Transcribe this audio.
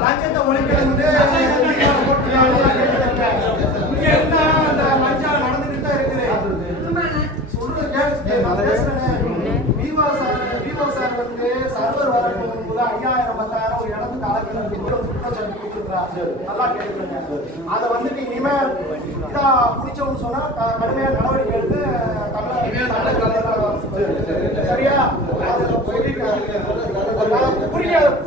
லஞ்சத்தை ஒழிக்கிறது இங்க என்ன அந்த லஞ்சம் நடந்துட்டு தான் இருக்குது. சார் வந்து சர்வர் வரணும் போது 5000 10,000 ஒரு இடத்துக்கு அளக்கிறது குற்றச்சாட்டு கொடுத்துருக்காரு. நல்லா கேட்குறேங்க. அதை வந்துட்டு இனிமே இதா பிடிச்சவங்க சொன்னா கடுமையா நடவடிக்கை எடுத்து சரியா புரியாது.